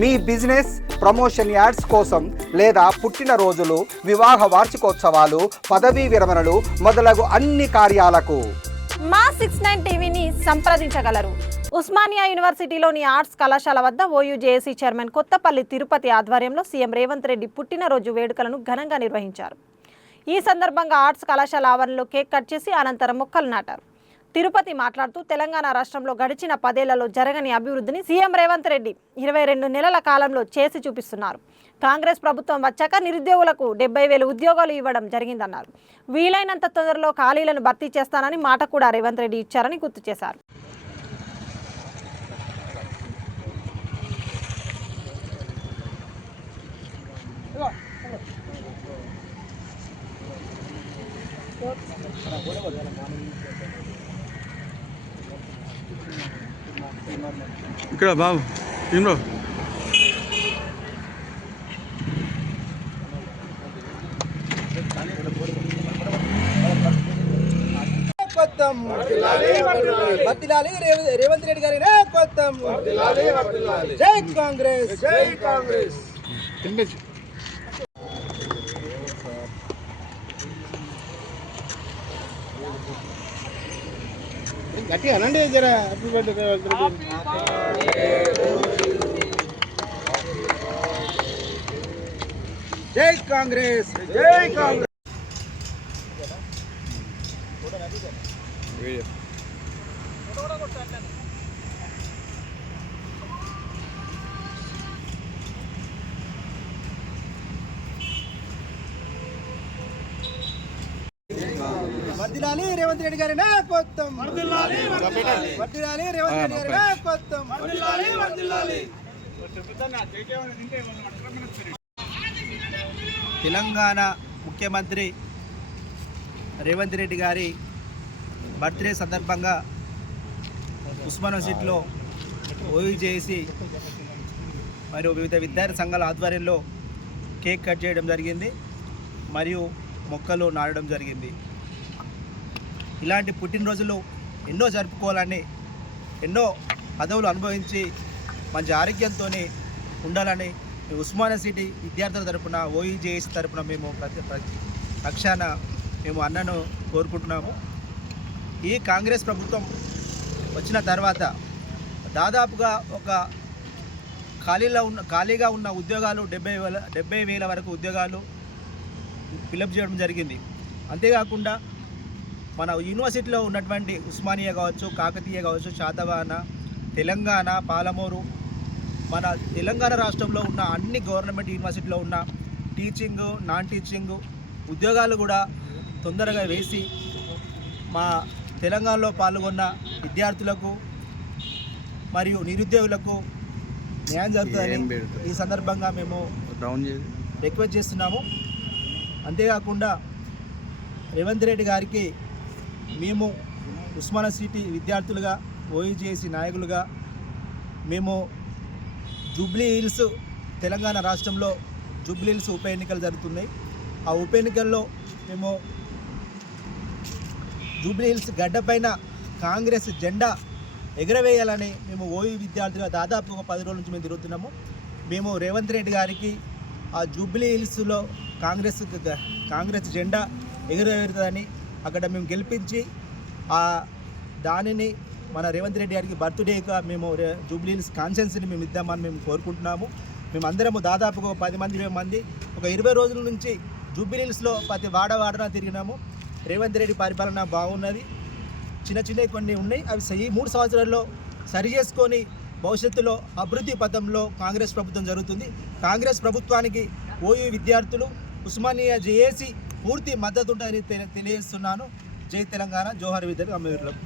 మీ business promotion ads కోసం లేదా పుట్టినరోజులు వివాహ వార్షికోత్సవాలు పదవీ విరమణలు మొదలగు అన్ని కార్యాలకు. మా సిక్స్ నైన్ టీవీని సంప్రదించగలరు. ఉస్మానియా యూనివర్సిటీలోని ఆర్ట్స్ కళాశాల వద్ద OU JAC chairman Kothapalli Tirupathi ఆధ్వర్యంలో సీఎం రేవంత్ రెడ్డి పుట్టినరోజు వేడుకలను ఘనంగా నిర్వహించారు. ఈ సందర్భంగా ఆర్ట్స్ కళాశాల ఆవరణలో కేక్ కట్ చేసి అనంతరం మొక్కలు నాటారు. తిరుపతి మాట్లాడుతూ తెలంగాణ రాష్ట్రంలో గడిచిన పదేళ్ళలో జరగని అభివృద్ధిని సీఎం రేవంత్ రెడ్డి ఇరవై రెండు నెలల కాలంలో చేసి చూపిస్తున్నారు. కాంగ్రెస్ ప్రభుత్వం వచ్చాక నిరుద్యోగులకు డెబ్బై వేలు ఉద్యోగాలు ఇవ్వడం జరిగిందన్నారు. వీలైనంత తొందరలో ఖాళీలను భర్తీ చేస్తానని మాట కూడా రేవంత్ రెడ్డి ఇచ్చారని గుర్తు చేశారు. ఇక్కడ బాబు ఏమ్రో రేవ- రేవంత్ రెడ్డి గారి నాయకత్వం జై కాంగ్రెస్. జై కాంగ్రెస్. గట్టిగా అనండి జర. హ్యాపీ బర్త్డే జై కాంగ్రెస్ జై కాంగ్రెస్. వీడియో. వర్ధిల్లాలి రేవంత్ రెడ్డి గారి నాయకత్వం వర్ధిల్లాలి రేవంత్ రెడ్డి గారి నాయకత్వం తెలంగాణ ముఖ్యమంత్రి రేవంత్ రెడ్డి గారి బర్త్డే సందర్భంగా ఉస్మాన్ యూనివర్సిటీలో ఓయూ చేసి మరియు వివిధ విద్యార్థి సంఘాల ఆధ్వర్యంలో కేక్ కట్ చేయడం జరిగింది మరియు మొక్కలు నాటడం జరిగింది. ఇలాంటి పుట్టినరోజులు ఎన్నో జరుపుకోవాలని ఎన్నో పదవులు అనుభవించి మంచి ఆరోగ్యంతో ఉండాలని ఉస్మానియా సిటీ విద్యార్థుల తరపున ఓఈజేఎస్ తరపున మేము ప్రతి ప్రతి పక్షాన మేము అన్నను కోరుకుంటున్నాము. ఈ కాంగ్రెస్ ప్రభుత్వం వచ్చిన తర్వాత దాదాపుగా ఒక ఖాళీలో ఉన్న ఖాళీగా ఉన్న ఉద్యోగాలు డెబ్బై వేల డెబ్బై వేల వరకు ఉద్యోగాలు ఫిలప్ చేయడం జరిగింది. అంతేకాకుండా మన యూనివర్సిటీలో ఉన్నటువంటి ఉస్మానియా కావచ్చు కాకతీయ కావచ్చు శాతవాన తెలంగాణ పాలమూరు మన తెలంగాణ రాష్ట్రంలో ఉన్న అన్ని గవర్నమెంట్ యూనివర్సిటీలో ఉన్న టీచింగ్ నాన్ టీచింగ్ ఉద్యోగాలు కూడా తొందరగా వేసి మా తెలంగాణలో పాల్గొన్న విద్యార్థులకు మరియు నిరుద్యోగులకు న్యాయం జరుగుతుందని ఈ సందర్భంగా మేము రిక్వెస్ట్ చేస్తున్నాము. అంతేకాకుండా రేవంత్ రెడ్డి గారికి మేము ఉస్మానియా సిటీ విద్యార్థులుగా ఓయూజేసి నాయకులుగా మేము జూబ్లీ హిల్స్ తెలంగాణ రాష్ట్రంలో జూబ్లీ హిల్స్ ఉప ఎన్నికలు జరుగుతున్నాయి. ఆ ఉప ఎన్నికల్లో మేము జూబ్లీ హిల్స్ గడ్డపైన కాంగ్రెస్ జెండా ఎగరవేయాలని మేము ఓయూ విద్యార్థులుగా దాదాపు ఒక పది రోజుల నుంచి మేము తిరుగుతున్నాము. మేము రేవంత్ రెడ్డి గారికి ఆ జూబ్లీ హిల్స్లో కాంగ్రెస్ కాంగ్రెస్ జెండా ఎగురవేరుతుందని అక్కడ మేము గెలిపించి ఆ దానిని మన రేవంత్ రెడ్డి గారికి బర్త్డేగా మేము జూబ్లీస్ కాన్సెన్స్ని మేము ఇద్దామని మేము కోరుకుంటున్నాము. మేము అందరము దాదాపుగా ఒక పది మంది ఇరవై మంది ఒక ఇరవై రోజుల నుంచి జూబ్లీహిల్స్లో ప్రతి వాడ వాడన తిరిగినాము. రేవంత్ రెడ్డి పరిపాలన బాగున్నది. చిన్న చిన్నవి కొన్ని ఉన్నాయి. అవి ఈ మూడు సంవత్సరాల్లో సరి చేసుకొని భవిష్యత్తులో అభివృద్ధి పథంలో కాంగ్రెస్ ప్రభుత్వం జరుగుతుంది. కాంగ్రెస్ ప్రభుత్వానికి ఓయూ విద్యార్థులు ఉస్మానియా జేఏసీ పూర్తి మద్దతు ఉంటుందని తెలియజేస్తున్నాను. జై తెలంగాణ. జోహార్ విద్యార్థి అమ్మవీరులకు.